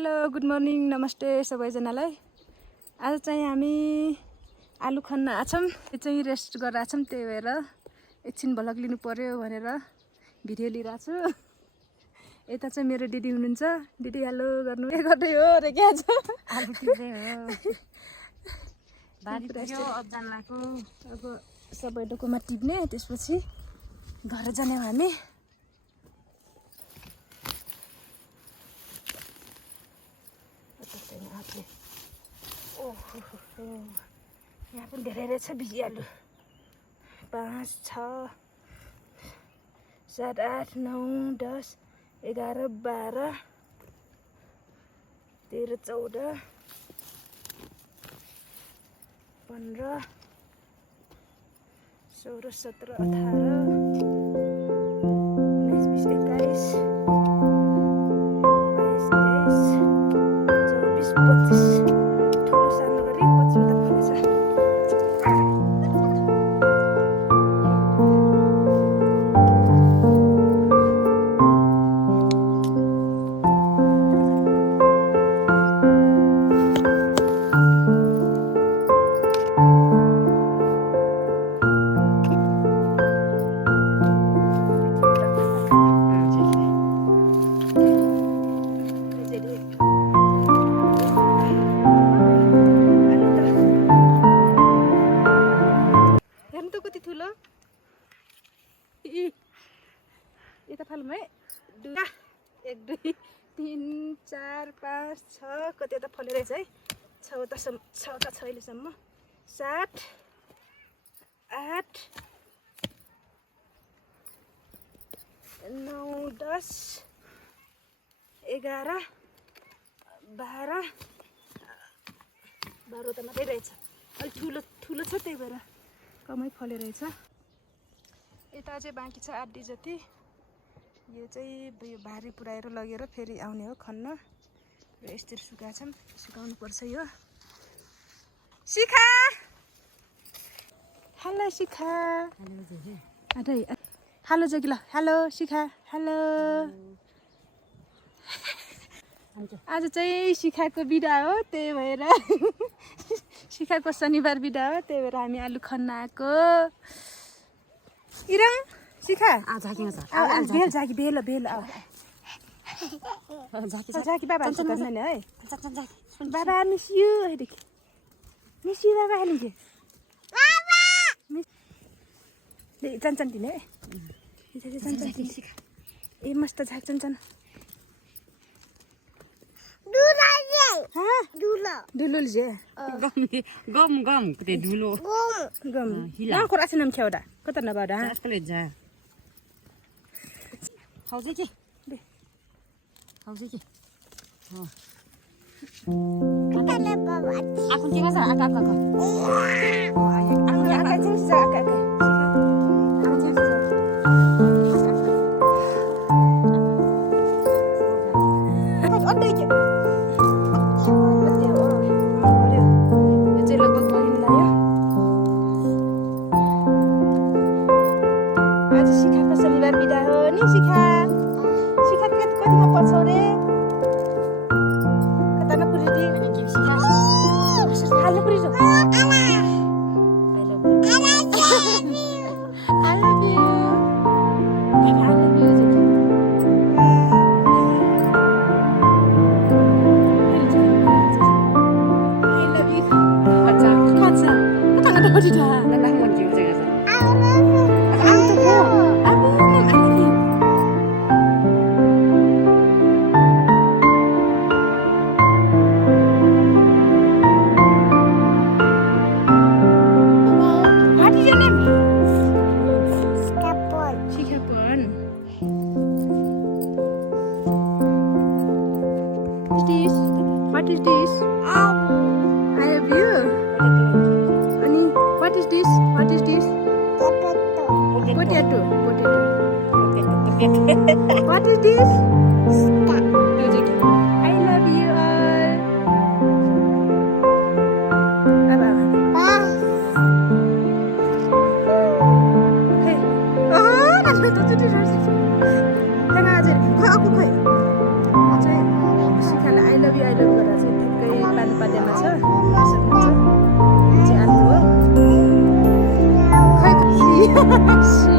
Hello good morning नमस्ते सबैजनालाई। आज चाहिँ हामी आलु खन्न आछौँ। यो चाहिँ रेस्ट गरेर आछौँ, त्यही भएर एकछिन भ्लग लिनु पर्यो भनेर भिडियो लिइरहेको छु। यता चाहिँ मेरो दिदी हुनुहुन्छ। दिदी हेलो गर्नु के गर्दै हो रे क्या छ? आलु टिप्दै हो। बारी पुग्यो अब्जान लाको। अब सबै डोकोमा टिप्ने, त्यसपछि घर जाने हो हामी। यहाँ पनि धेरै रहेछ बिजी आलु। 5, 6, 7, 8, 9, 10, 11, 12, 13, 14, 15, 16, 17, 18, 19, 20, 21, 22, 23, 24, 25 ठुलो सानो गरी 25 त फलेछ। यता फालौँ है। 1, 2, 3, 4, 5, 6 कति यता फल्यो रहेछ है। 6 का 6 अहिलेसम्म। 7, 8, 9, 10, 11, 12 त मात्रै रहेछ। अलिक ठुलो छ, त्यही भएर कमै फल्यो रहेछ। यता चाहिँ बाँकी छ 8 डी जति। यो चाहिँ भारी पुऱ्याएर लगेर फेरि आउने हो खन्न। र यसरी सुकाउनु पर्छ यो। शिखा हेलो शिखा हेलो जगी ल। हेलो शिखा हेलो। आज चाहिँ शिखाको बिदा हो, त्यही भएर शिखाको शनिबार बिदा हो, त्यही भएर हामी आलु खन्न आएको। इरङ शिखा बेल जाकी बेल आ जाकी बाबा है। बाबा मिस यू हेदेखि मिस यू बाबा हेलिन्छ चन दिने है। ए मस्त झाक चन धुलो जे गम ते धुलो हिला को रासे नाम खेउडा कता नबाडा आजकल जा हौजे के हो कताले बाबा आकु के मजा आका आका चाहिँ आका What is this? I have you. Ani, what is this? What is this? Potato. What is this? I love you all. Hey. Oh, that's what to do. Can I? Love you गरेर चाहिँ ठिक्कै पानीपातेमा छ सक्नुहुन्छ यो चाहिँ आलु हो खै